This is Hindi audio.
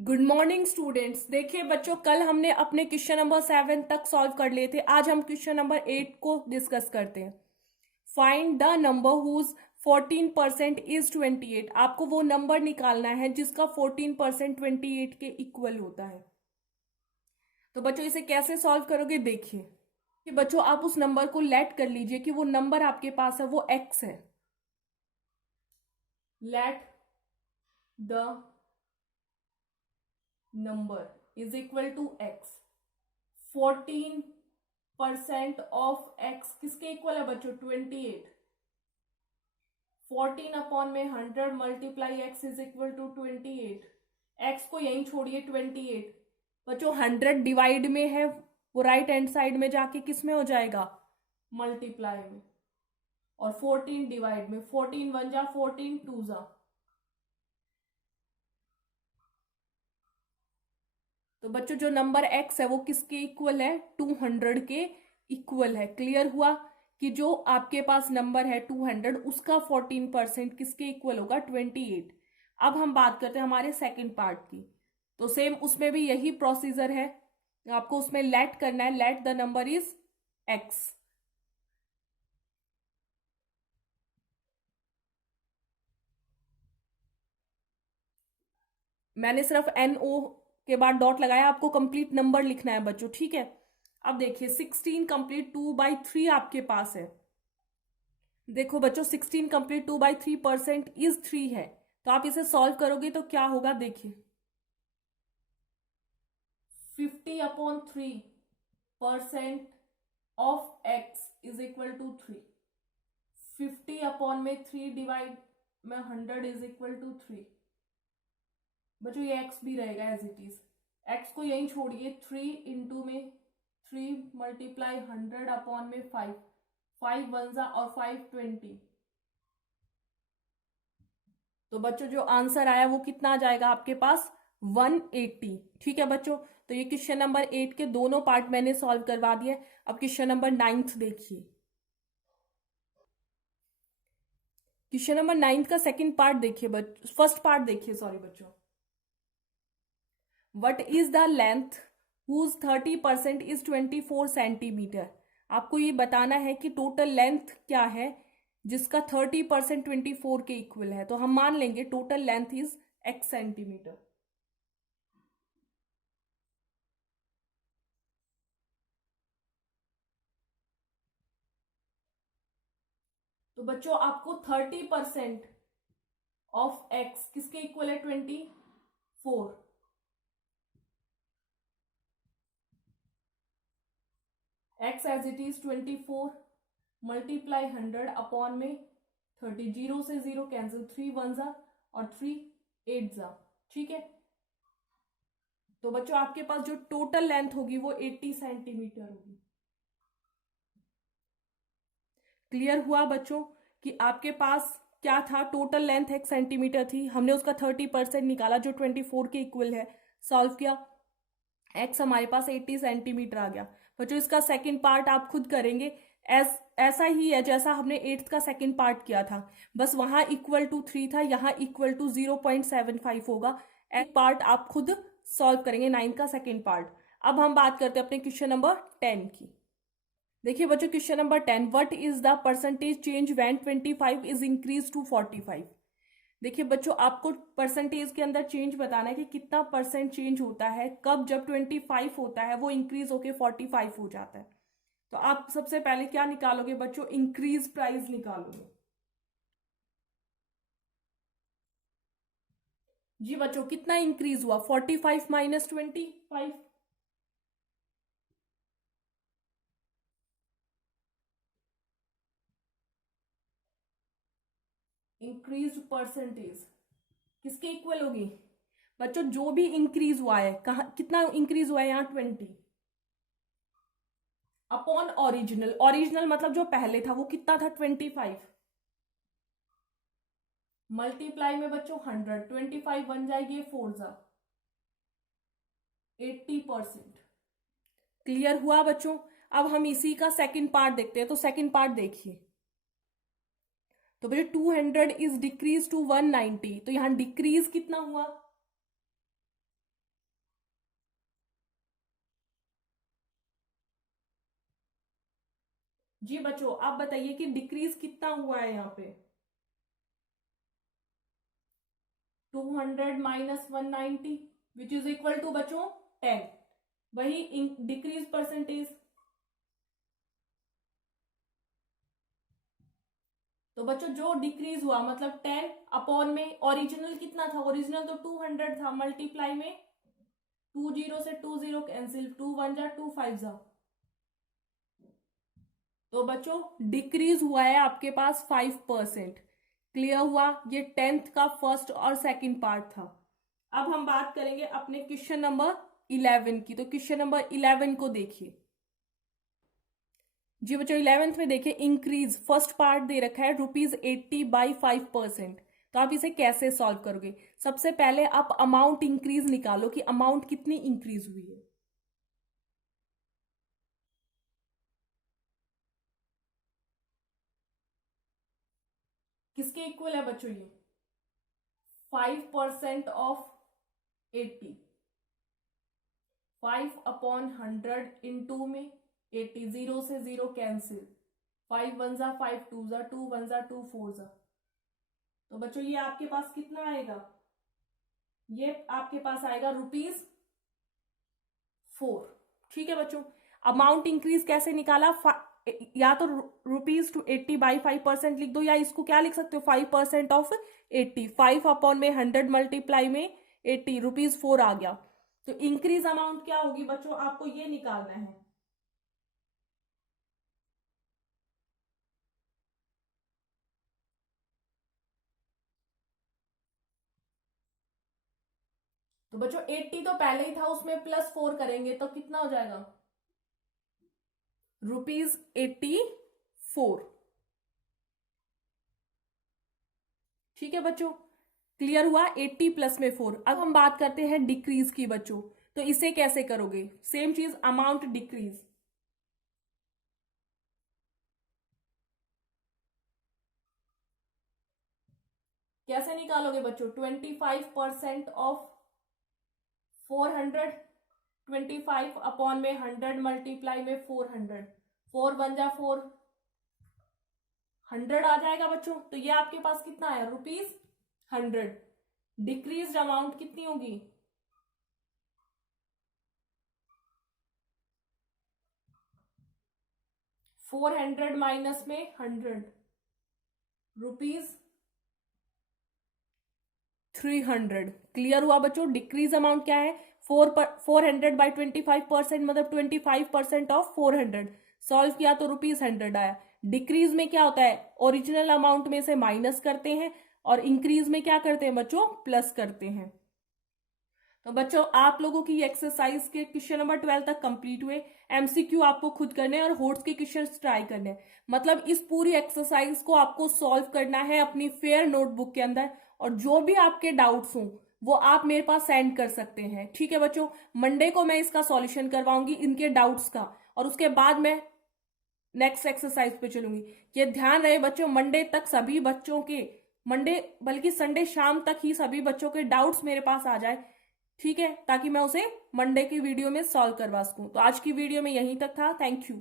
Good morning students. देखिए बच्चों, कल हमने अपने क्वेश्चन नंबर 7 तक सॉल्व कर लिए थे। आज हम क्वेश्चन नंबर 8 को डिस्कस करते हैं। Find the number whose 14% is 28। आपको वो नंबर निकालना है जिसका 14% 28 के इक्वल होता है। तो बच्चों इसे कैसे सॉल्व करोगे, देखिए कि बच्चों आप उस नंबर को लेट कर लीजिए कि वो नंबर आपके पास है वो x है। Let the number is equal to x। 14% of x किसके इक्वल है बच्चों? 28। 14 अपॉन में 100 multiply x is equal to 28। x को यहीं छोड़िए 28। बच्चों 100 डिवाइड में है, वो राइट हैंड साइड में जाके किस में हो जाएगा? मल्टीप्लाई में। और 14 डिवाइड में, 14 1 जा 14 2 जा। तो बच्चों जो नंबर x है वो किसके इक्वल है? 200 के इक्वल है। क्लियर हुआ कि जो आपके पास नंबर है 200 उसका 14% किसके इक्वल होगा? 28। अब हम बात करते हैं हमारे सेकंड पार्ट की। तो सेम उसमें भी यही प्रोसीजर है, आपको उसमें लेट करना है। Let the number is x। मैंने सिर्फ NO के बाद डॉट लगाया, आपको कंप्लीट नंबर लिखना है बच्चों, ठीक है। अब देखिए 16 कंप्लीट 2/3 आपके पास है। देखो बच्चों 16 कंप्लीट 2/3% इज 3 है। तो आप इसे सॉल्व करोगे तो क्या होगा, देखिए 50/3% of x is equal to 3। 50 upon में 3 डिवाइड में 100 इज इक्वल टू 3। बच्चों ये x भी रहेगा एज इट इज। x को यहीं छोड़िए, 3 इंटू में 3 मल्टीप्लाई 100 अपॉन में 5। 5 1 और 5 20। तो बच्चों जो आंसर आया वो कितना आ जाएगा आपके पास? 180। ठीक है बच्चों, तो ये क्वेश्चन नंबर 8 के दोनों पार्ट मैंने सॉल्व करवा दिए। अब क्वेश्चन नंबर 9 देखिए। क्वेश्चन नंबर 9 का सेकंड पार्ट देखिए, फर्स्ट पार्ट देखिए, सॉरी बच्चों। What is the length whose 30% is 24 centimetre. आपको ये बताना है कि टोटल लेंथ क्या है जिसका 30% 24 के इक्वल है। तो हम मान लेंगे total length is x centimetre. तो बच्चों आपको 30% ऑफ x किसके इक्वल है? 24। x as it is 24 multiply 100 upon में 30। 0 से 0 कैंसिल, 3 1 जा और 3 8 जा। ठीक है, तो बच्चों आपके पास जो टोटल लेंथ होगी वो 80 सेंटीमीटर होगी। क्लियर हुआ बच्चों कि आपके पास क्या था? टोटल लेंथ 1 सेंटीमीटर थी, हमने उसका 30% निकाला जो 24 के इक्वल है। सॉल्व किया, x हमारे पास 80 सेंटीमीटर आ गया। बच्चों इसका सेकंड पार्ट आप खुद करेंगे। ऐसा ही है जैसा हमने 8th का सेकंड पार्ट किया था, बस वहां इक्वल टू 3 था, यहाँ इक्वल टू 0.75 होगा। एक पार्ट आप खुद सॉल्व करेंगे 9 का सेकंड पार्ट। अब हम बात करते हैं अपने क्वेश्चन नंबर 10 की। देखिए बच्चों question number 10, what is the percentage change when 25 is increase to 45। देखिए बच्चों आपको परसेंटेज के अंदर चेंज बताना है कि कितना परसेंट चेंज होता है कब जब 25 होता है वो इंक्रीज होके 45 हो जाता है। तो आप सबसे पहले क्या निकालोगे बच्चों? इंक्रीज प्राइस निकालोगे। जी बच्चों कितना इंक्रीज हुआ? 45 माइनस 25। इंक्रीज परसेंटेज किसके इक्वल होगी बच्चों? जो भी इंक्रीज हुआ है, कहा कितना इंक्रीज हुआ है? यहाँ 20 अपॉन ओरिजिनल। ओरिजिनल मतलब जो पहले था वो कितना था? 25 मल्टीप्लाई में बच्चों 100। 25 बन जाएगी 4 जा 80%। क्लियर हुआ बच्चों? अब हम इसी का सेकंड पार्ट देखते हैं। तो सेकंड पार्ट देखिए, तो बच्चों 200 इज डिक्रीज टू 190। तो यहां डिक्रीज कितना हुआ? जी बच्चों, आप बताइए कि डिक्रीज कितना हुआ है यहाँ पे। 200 minus 190 which is equal to बच्चों 10। वही डिक्रीज परसेंटेज। तो बच्चों जो डिक्रीज हुआ मतलब 10 अपॉन में ओरिजिनल कितना था, ओरिजिनल तो 200 था, मल्टीप्लाई में 2 0 से 2 0 कैंसिल, 2 1 जा 2 5 जा। तो बच्चों डिक्रीज हुआ है आपके पास 5%। क्लियर हुआ, ये 10th का फर्स्ट और सेकंड पार्ट था। अब हम बात करेंगे अपने क्वेश्चन नंबर 11 की। तो क्वेश्चन नंबर 11 को देखिए। जी बच्चों 11th में देखिए, इंक्रीज फर्स्ट पार्ट दे रखा है ₹80 बाई 5%। तो आप इसे कैसे सॉल्व करोगे। सबसे पहले आप अमाउंट इंक्रीज निकालो कि अमाउंट कितनी इंक्रीज हुई है। किसके इक्वल है बच्चों ये, 5% ऑफ 80, 5 अपॉन 100 इन 2 में 80, 0 से 0 कैंसिल, 5 1 जा 5 2 जा 2 1 जा 2 4 जा। तो बच्चों ये आपके पास कितना आएगा, ये आपके पास आएगा ₹4। ठीक है बच्चों, अमाउंट इंक्रीज कैसे निकाला, या तो ₹80 बाई 5% लिख दो, या इसको क्या लिख सकते हो 5% ऑफ 80, 5 अपॉन में 100 मल्टीप्लाई में 80, ₹4 आ गया। तो इंक्रीज अमाउंट क्या होगी बच्चों, आपको ये निकालना है। तो बच्चों 80 तो पहले ही था, उसमें +4 करेंगे तो कितना हो जाएगा, ₹84। ठीक है बच्चों, क्लियर हुआ, 80 प्लस में 4। अब हम बात करते हैं डिक्रीज की बच्चों। तो इसे कैसे करोगे, सेम चीज, अमाउंट डिक्रीज। कैसे निकालोगे बच्चों, 25% ऑफ 400, 25 अपॉन में 100 मल्टीप्लाई में 400, 4 1 जा 4, 100 आ जाएगा बच्चों। तो ये आपके पास कितना है, ₹100। डिक्रीज अमाउंट कितनी होगी, ₹400 माइनस में 100, ₹300। क्लियर हुआ बच्चों, डिक्रीज अमाउंट क्या है, 400 बाई 25% मतलब 25% ऑफ 400। सॉल्व किया तो ₹100 आया। डिक्रीज में क्या होता है, ओरिजिनल अमाउंट में से माइनस करते हैं, और इंक्रीज में क्या करते हैं बच्चों, प्लस करते हैं। तो बच्चों आप लोगों की एक्सरसाइज के क्वेश्चन नंबर 12 तक कंप्लीट हुए। एमसीक्यू आपको खुद करने हैं और होट्स के क्वेश्चन ट्राई करने हैं। मतलब इस पूरी एक्सरसाइज को आपको सॉल्व करना है अपनी फेयर नोटबुक के अंदर, और जो भी आपके डाउट्स हों वो आप मेरे पास सेंड कर सकते हैं। ठीक है बच्चों, मंडे को मैं इसका सॉल्यूशन करवाऊंगी इनके डाउट्स का, और उसके बाद मैं नेक्स्ट एक्सरसाइज पे चलूंगी। ये ध्यान रहे बच्चों, मंडे तक सभी बच्चों के, मंडे बल्कि संडे शाम तक ही सभी बच्चों के डाउट्स मेरे पास आ जाए। ठीक है, ताकि मैं उसे मंडे की वीडियो में सॉल्व करवा सकूं। तो आज की वीडियो में यहीं तक था। Thank you.